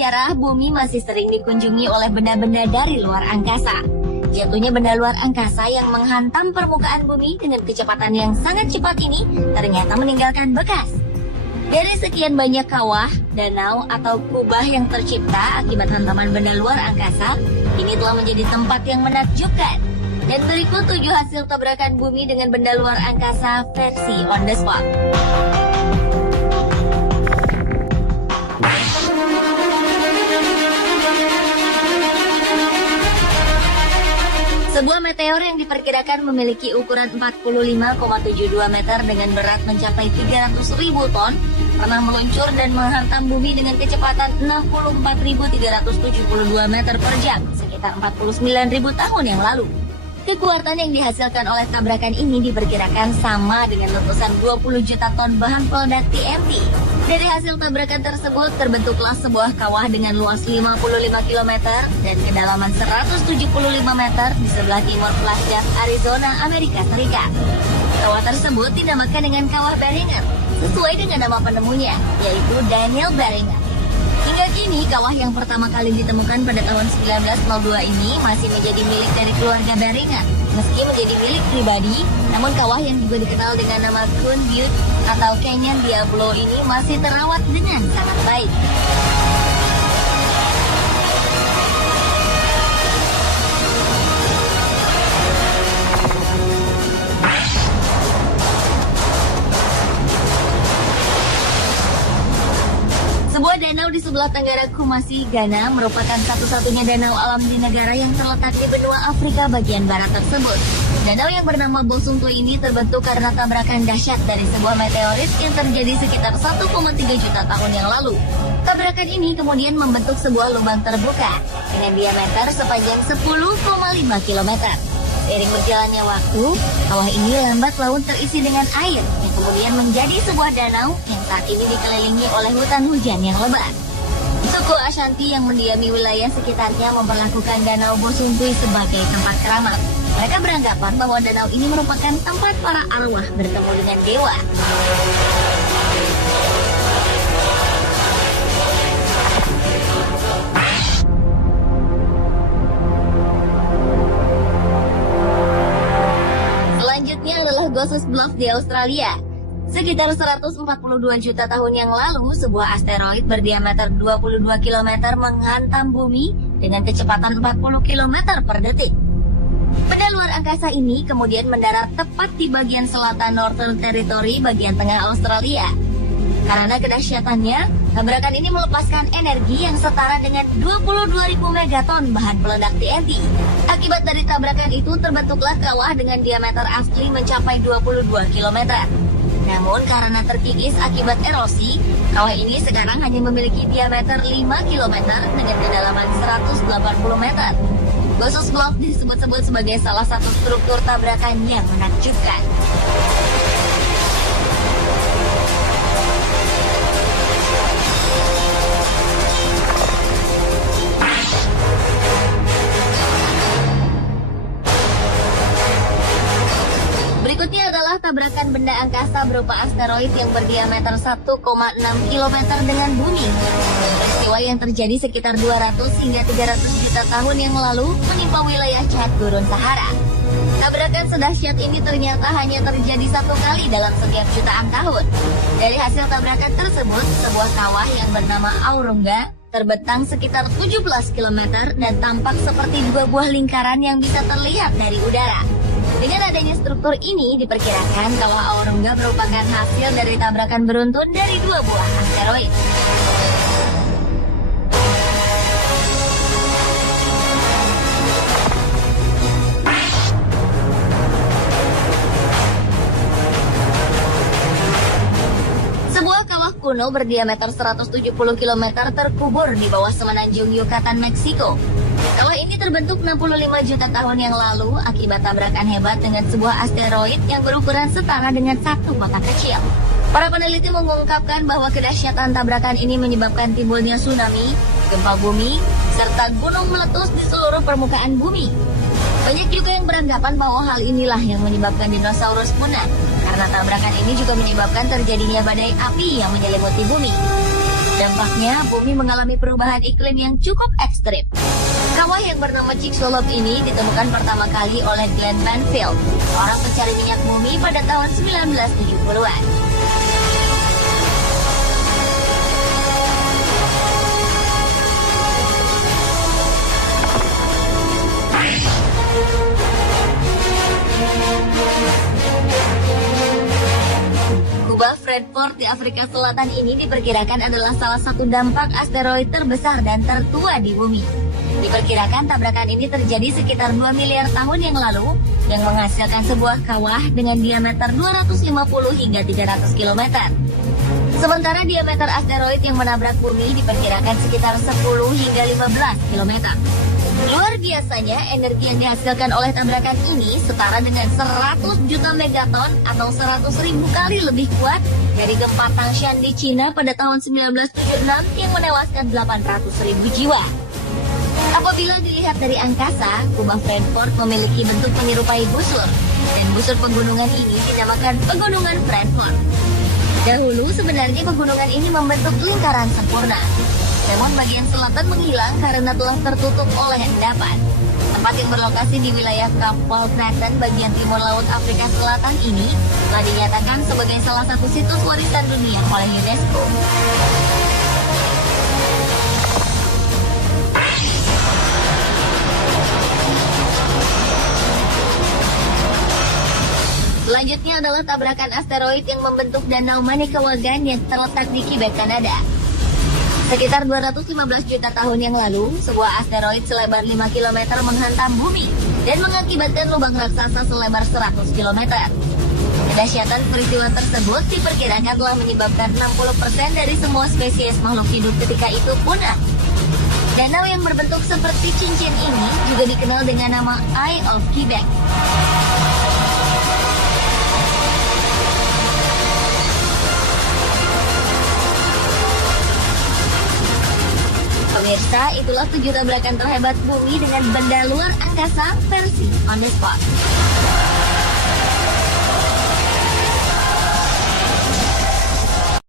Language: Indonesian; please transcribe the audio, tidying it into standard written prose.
sejarah, bumi masih sering dikunjungi oleh benda-benda dari luar angkasa. Jatuhnya benda luar angkasa yang menghantam permukaan bumi dengan kecepatan yang sangat cepat ini ternyata meninggalkan bekas. Dari sekian banyak kawah, danau, atau kubah yang tercipta akibat hantaman benda luar angkasa, ini telah menjadi tempat yang menakjubkan. Dan berikut 7 hasil tabrakan bumi dengan benda luar angkasa versi on the spot. Sebuah meteor yang diperkirakan memiliki ukuran 45,72 meter dengan berat mencapai 300.000 ton pernah meluncur dan menghantam bumi dengan kecepatan 64.372 meter per jam, sekitar 49.000 tahun yang lalu. Kekuatan yang dihasilkan oleh tabrakan ini diperkirakan sama dengan letusan 20 juta ton bahan peledak TNT. Dari hasil tabrakan tersebut terbentuklah sebuah kawah dengan luas 55 km dan kedalaman 175 meter di sebelah timur Flagstaff, Arizona, Amerika Serikat. Kawah tersebut dinamakan dengan Kawah Barringer, sesuai dengan nama penemunya, yaitu Daniel Barringer. Hingga kini, kawah yang pertama kali ditemukan pada tahun 1902 ini masih menjadi milik dari keluarga Barringer. Meski menjadi milik pribadi, namun kawah yang juga dikenal dengan nama Coon Butte atau Canyon Diablo ini masih terawat dengan sangat baik. Sebuah danau di sebelah tenggara Kumasi, Ghana merupakan satu-satunya danau alam di negara yang terletak di benua Afrika bagian barat tersebut. Danau yang bernama Bosunto ini terbentuk karena tabrakan dahsyat dari sebuah meteorit yang terjadi sekitar 1,3 juta tahun yang lalu. Tabrakan ini kemudian membentuk sebuah lubang terbuka dengan diameter sepanjang 10,5 km. Seiring berjalannya waktu, kawah ini lambat laun terisi dengan air yang kemudian menjadi sebuah danau yang saat ini dikelilingi oleh hutan hujan yang lebat. Suku Ashanti yang mendiami wilayah sekitarnya memperlakukan Danau Bosuntui sebagai tempat keramat. Mereka beranggapan bahwa danau ini merupakan tempat para arwah bertemu dengan dewa. Selanjutnya adalah Gossos Bluff di Australia. Sekitar 142 juta tahun yang lalu, sebuah asteroid berdiameter 22 km menghantam bumi dengan kecepatan 40 km per detik. Benda luar angkasa ini kemudian mendarat tepat di bagian selatan Northern Territory bagian tengah Australia. Karena kedahsyatannya, tabrakan ini melepaskan energi yang setara dengan 22.000 megaton bahan peledak TNT. Akibat dari tabrakan itu terbentuklah kawah dengan diameter asli mencapai 22 km. Namun karena terkikis akibat erosi, kawah ini sekarang hanya memiliki diameter 5 km dengan kedalaman 180 meter. Gossos Bluff disebut-sebut sebagai salah satu struktur tabrakan yang menakjubkan. Berikutnya adalah tabrakan benda angkasa berupa asteroid yang berdiameter 1,6 km dengan bumi. Peristiwa yang terjadi sekitar 200 hingga 300 juta tahun yang lalu menimpa wilayah Chad Gurun Sahara. Tabrakan sedahsyat ini ternyata hanya terjadi satu kali dalam setiap jutaan tahun. Dari hasil tabrakan tersebut, sebuah kawah yang bernama Aurunga terbentang sekitar 17 km dan tampak seperti dua buah lingkaran yang bisa terlihat dari udara. Dengan adanya struktur ini, diperkirakan kawah Aurunga merupakan hasil dari tabrakan beruntun dari dua buah asteroid. Sebuah kawah kuno berdiameter 170 km terkubur di bawah semenanjung Yucatan, Meksiko. Kawah ini terbentuk 65 juta tahun yang lalu akibat tabrakan hebat dengan sebuah asteroid yang berukuran setara dengan satu kota kecil. Para peneliti mengungkapkan bahwa kedahsyatan tabrakan ini menyebabkan timbulnya tsunami, gempa bumi, serta gunung meletus di seluruh permukaan bumi. Banyak juga yang beranggapan bahwa hal inilah yang menyebabkan dinosaurus punah, karena tabrakan ini juga menyebabkan terjadinya badai api yang menyelimuti bumi. Dampaknya, bumi mengalami perubahan iklim yang cukup ekstrim. Kawah yang bernama Chicxulub ini ditemukan pertama kali oleh Glenn Banfield, orang pencari minyak bumi pada tahun 1970-an. Kubah Fredford di Afrika Selatan ini diperkirakan adalah salah satu dampak asteroid terbesar dan tertua di bumi. Diperkirakan tabrakan ini terjadi sekitar 2 miliar tahun yang lalu yang menghasilkan sebuah kawah dengan diameter 250 hingga 300 km. Sementara diameter asteroid yang menabrak bumi diperkirakan sekitar 10 hingga 15 km. Luar biasanya, energi yang dihasilkan oleh tabrakan ini setara dengan 100 juta megaton atau 100.000 kali lebih kuat dari gempa Tangshan di Cina pada tahun 1976 yang menewaskan 800.000 jiwa. Apabila dilihat dari angkasa, kubah Fredford memiliki bentuk menyerupai busur, dan busur pegunungan ini dinamakan Pegunungan Fredford. Dahulu sebenarnya pegunungan ini membentuk lingkaran sempurna. Namun bagian selatan menghilang karena telah tertutup oleh endapan. Tempat yang berlokasi di wilayah Cape Colcraton bagian timur laut Afrika Selatan ini telah dinyatakan sebagai salah satu situs warisan dunia oleh UNESCO. Selanjutnya adalah tabrakan asteroid yang membentuk danau Manickawagan yang terletak di Quebec, Kanada. Sekitar 215 juta tahun yang lalu, sebuah asteroid selebar 5 km menghantam bumi dan mengakibatkan lubang raksasa selebar 100 km. Kedahsyatan peristiwa tersebut diperkirakan telah menyebabkan 60% dari semua spesies makhluk hidup ketika itu punah. Danau yang berbentuk seperti cincin ini juga dikenal dengan nama Eye of Quebec. Pemirsa, itulah 7 tabrakan terhebat bumi dengan benda luar angkasa versi On The Spot.